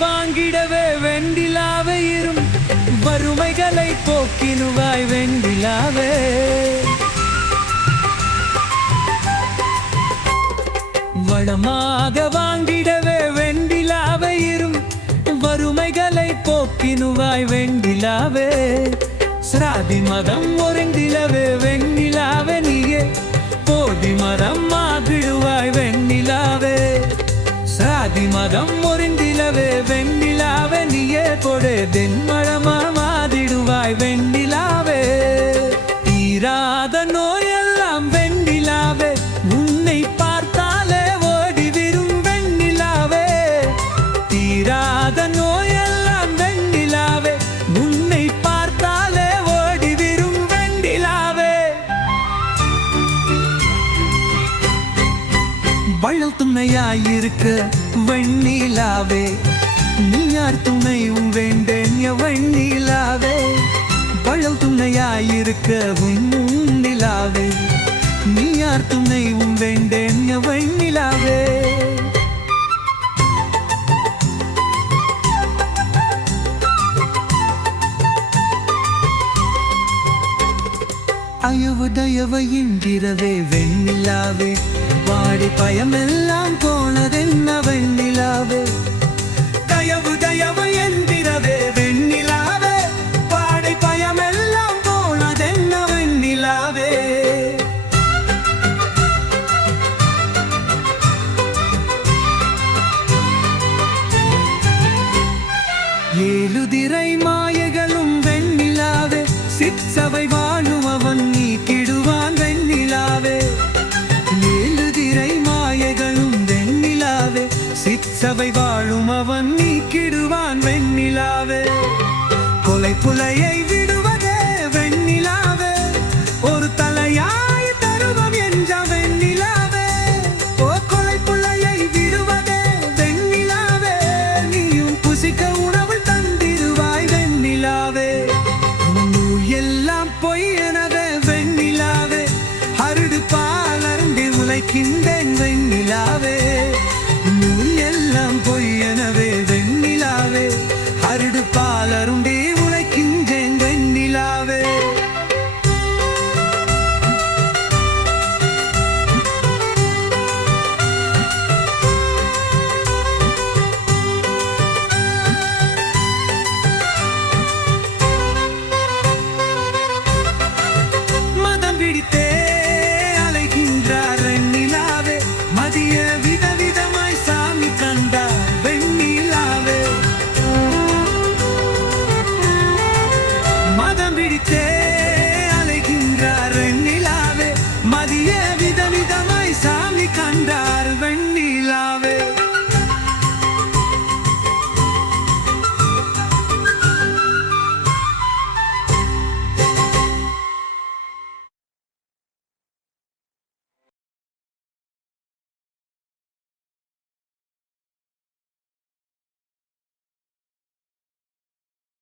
வாங்கிடவே வெண்டிலாவே இரும். வறுமைகளை போக்கினுவாய் வெண்டிலாவே. வளமாக வாங்கிடவே வெண்டிலாவே இரும். வறுமைகளை போக்கினுவாய் வெண்டிலாவே. சிராதி மதம் ஒருங்கிலவே வெண்ணிலாவே நீயே. போதி மதம் ஆகிடுவாய் வெண்ணிலாவே. சாதி மதம் ஒருங்கிலவே வெண்ணிலாவே நீயே கொடு தென்மழமா மாதிடுவாய் வெண்ணிலாவே. தீராத நோயெல்லாம் வள்ளல் துணையாயிருக்க வெண்ணிலாவே. நீயார் துணையும் வேண்டேன் என் வெண்ணிலாவே. வள்ளல் துணையாயிருக்க உன் நீயார் நீ துணையும் வேண்டேன் வெண்ணிலாவே. அயவு தயவு இன்றிரவே வெண்ணிலாவே. வாடி பயமெல்லாம் போனதென்ன வெண்ணிலாவே தயவு தயவு என்கிறதே வெண்ணிலாவே. பாடி பயமெல்லாம் போனதென்ன வெண்ணிலாவே ஏழுதிரை மாயகளும் வெண்ணிலாவே. சிற்சபை சபை வாழும் அவன் நீக்கிடுவான் வெண்ணிலாவே. கொலை புலையை விடுவதே வெண்ணிலாவே. ஒரு தலையாய் தருவம் என்ற வெண்ணிலாவே. ஓ கொலை புலையை விடுவதே வெண்ணிலாவே. நீயும் புசிக்க உணவு தந்திருவாய் வெண்ணிலாவே. எல்லாம் பொய் எனவே வெண்ணிலாவே. அருடு பாலர்ந்து உழைக்கின்றேன் யார் வெண்ணி